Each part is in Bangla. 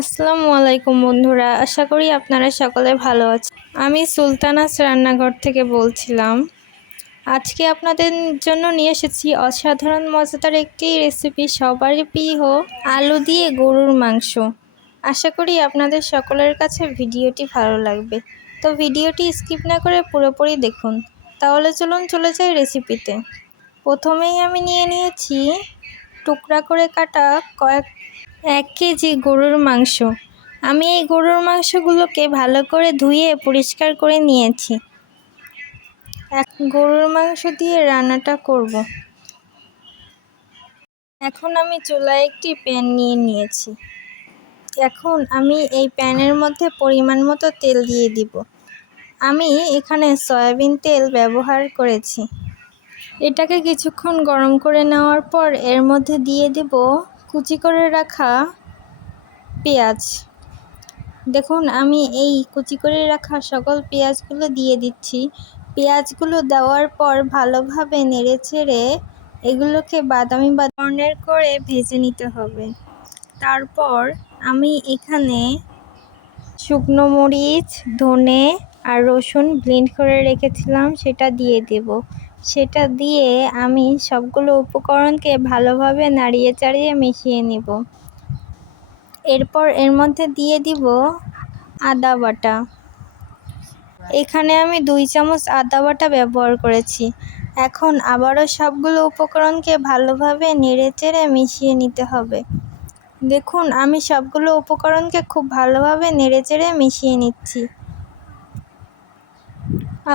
আসসালামু আলাইকুম বন্ধুরা, আশা করি আপনারা সকলে ভালো আছেন। আমি সুলতানাস রান্নাঘর থেকে বলছিলাম। আজকে আপনাদের জন্য নিয়ে এসেছি অসাধারণ মজাদার একটি রেসিপি, সবারই প্রিয় আলু দিয়ে গরুর মাংস। আশা করি আপনাদের সকলের কাছে ভিডিওটি ভালো লাগবে, তো ভিডিওটি স্কিপ না করে পুরোপুরি দেখুন। তাহলে চলুন চলে যাই রেসিপিতে। প্রথমেই আমি নিয়ে নিয়েছি টুকরা করে কাটা 1 কেজি গরুর মাংস। আমি এই গরুর মাংসগুলোকে ভালো করে ধুয়ে পরিষ্কার করে নিয়েছি। গরুর মাংস দিয়ে রান্নাটা করব। এখন আমি চুলায় একটি প্যান নিয়ে নিয়েছি। এখন আমি এই প্যানের মধ্যে পরিমাণ মতো তেল দিয়ে দিব। আমি এখানে সয়াবিন তেল ব্যবহার করেছি। এটাকে কিছুক্ষণ গরম করে নেওয়ার পর এর মধ্যে দিয়ে দেব কুচি করে রাখা পেঁয়াজ। দেখুন, আমি এই কুচি করে রাখা সকল পেঁয়াজগুলো দিয়ে দিচ্ছি। পেঁয়াজগুলো দেওয়ার পর ভালোভাবে নেড়েচেড়ে এগুলোকে বাদামি বর্ণের করে ভেজে নিতে হবে। তারপর আমি এখানে শুকনো মরিচ, ধনে আর রসুন ব্লেন্ড করে রেখেছিলাম, সেটা দিয়ে দেব। সেটা দিয়ে আমি সবগুলো উপকরণকে ভালোভাবে নাড়িয়ে চাড়িয়ে মিশিয়ে নেব। এরপর এর মধ্যে দিয়ে দিব আদা বাটা। এখানে আমি 2 চামচ আদা বাটা ব্যবহার করেছি। এখন আবারও সবগুলো উপকরণকে ভালোভাবে নেড়েচেড়ে মিশিয়ে নিতে হবে। দেখুন, আমি সবগুলো উপকরণকে খুব ভালোভাবে নেড়েচেড়ে মিশিয়ে নিচ্ছি।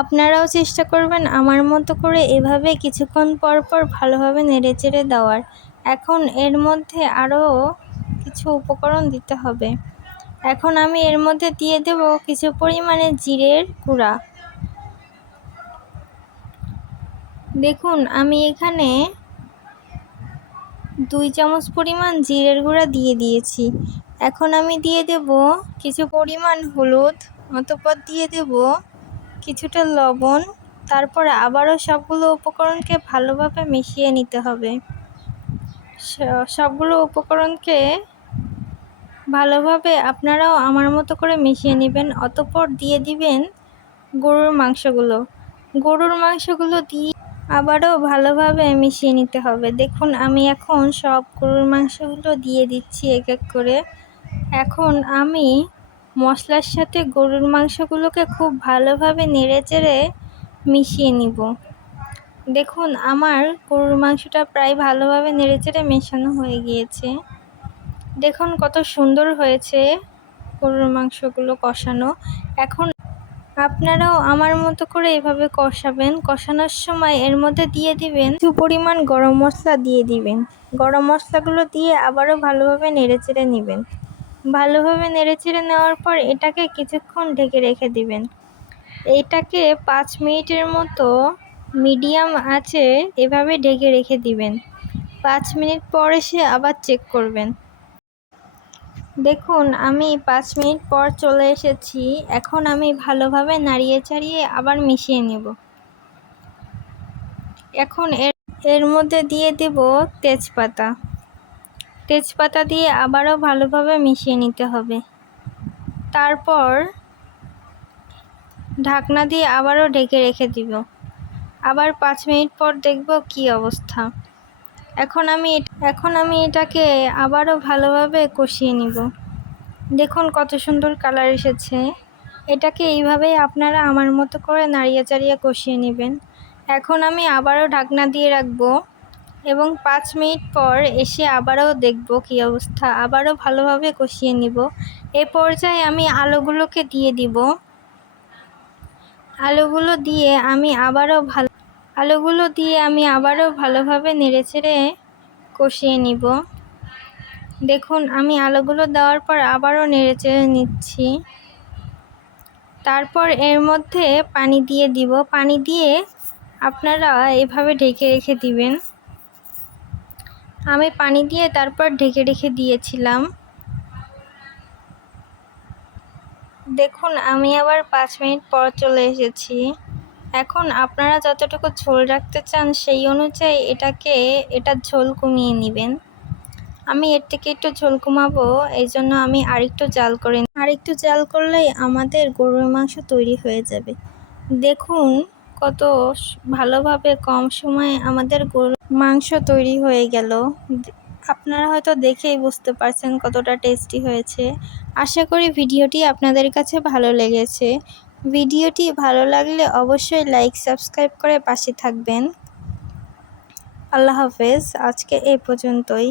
আপনারাও চেষ্টা করবেন আমার মতো করে এভাবে কিছুক্ষণ পর পর ভালোভাবে নেড়েচেড়ে দেওয়ার। এখন এর মধ্যে আরও কিছু উপকরণ দিতে হবে। এখন আমি এর মধ্যে দিয়ে দেব কিছু পরিমাণে জিরের গুঁড়া। দেখুন, আমি এখানে 2 চামচ পরিমাণ জিরের গুঁড়া দিয়ে দিয়েছি। এখন আমি দিয়ে দেব কিছু পরিমাণ হলুদ, অতঃপর দিয়ে দেব কিছুটা লবণ। তারপর আবারও সবগুলো উপকরণকে ভালোভাবে মিশিয়ে নিতে হবে। সবগুলো উপকরণকে ভালোভাবে আপনারাও আমার মতো করে মিশিয়ে নেবেন। অতঃপর দিয়ে দিবেন গরুর মাংসগুলো দিয়ে আবারও ভালোভাবে মিশিয়ে নিতে হবে। দেখুন, আমি এখন সব গরুর মাংসগুলো দিয়ে দিচ্ছি এক এক করে। এখন আমি মশলার সাথে গরুর মাংসগুলোকে খুব ভালোভাবে নেড়েচেড়ে মিশিয়ে নিব। দেখুন, আমার গরুর মাংসটা প্রায় ভালোভাবে নেড়েচেড়ে মেশানো হয়ে গিয়েছে। দেখুন কত সুন্দর হয়েছে গরুর মাংসগুলো কষানো। এখন আপনারাও আমার মতো করে এভাবে কষাবেন। কষানোর সময় এর মধ্যে দিয়ে দিবেন কিছু পরিমাণ গরম মশলা দিয়ে দিবেন। গরম মশলাগুলো দিয়ে আবারও ভালোভাবে নেড়েচেড়ে নেবেন। ভালোভাবে নেড়েচেড়ে নেওয়ার পর এটাকে কিছুক্ষণ ঢেকে রেখে দিবেন। এটাকে 5 মিনিটের মতো মিডিয়াম আঁচে এভাবে ঢেকে রেখে দিবেন। 5 মিনিট পর এসে আবার চেক করবেন। দেখুন, আমি 5 মিনিট পর চলে এসেছি। এখন আমি ভালোভাবে নাড়িয়ে চাড়িয়ে আবার মিশিয়ে নেব। এখন এর মধ্যে দিয়ে দেব তেজপাতা দিয়ে আবারও ভালোভাবে মিশিয়ে নিতে হবে। তারপর ঢাকনা দিয়ে আবারও ঢেকে রেখে দিব। আবার 5 মিনিট পর দেখব কি অবস্থা। এখন আমি এটাকে আবারও ভালোভাবে কষিয়ে নিব। দেখুন কত সুন্দর কালার এসেছে। এটাকে এইভাবেই আপনারা আমার মতো করে নাড়িয়ে চাড়িয়ে কষিয়ে নেবেন। এখন আমি আবারও ঢাকনা দিয়ে রাখব এবং 5 মিনিট পর এসে আবারও দেখব কী অবস্থা। আবারও ভালোভাবে কষিয়ে নিব। এই পর্যায়ে আমি আলুগুলোকে দিয়ে দিব। আলুগুলো দিয়ে আমি আবারও ভালোভাবে নেড়েচেড়ে কষিয়ে নিব। দেখুন, আমি আলুগুলো দেওয়ার পর আবারও নেড়েচেড়ে নিচ্ছি। তারপর এর মধ্যে পানি দিয়ে দিব। পানি দিয়ে আপনারা এভাবে ঢেকে রেখে দিবেন। আমি পানি দিয়ে তারপর ঢেকে রেখে দিয়েছিলাম। দেখুন, আমি আবার 5 মিনিট পর চলে এসেছি। এখন আপনারা যতটুকু ঝোল রাখতে চান সেই অনুযায়ী এটার ঝোল কমিয়ে নেবেন। আমি এর থেকে একটু ঝোল কমাবো, এই জন্য আমি আরেকটু জাল করে আরেকটু জাল করলেই আমাদের গরুর মাংস তৈরি হয়ে যাবে। দেখুন কত ভালোভাবে কম সময়ে আমাদের গরুর মাংস তৈরি হয়ে গেল। আপনারা হয়তো দেখেই বুঝতে পারছেন কতটা টেস্টি হয়েছে। আশা করি ভিডিওটি আপনাদের কাছে ভালো লেগেছে। ভিডিওটি ভালো লাগলে অবশ্যই লাইক সাবস্ক্রাইব করে পাশে থাকবেন। আল্লাহ হাফেজ, আজকে এই পর্যন্তই।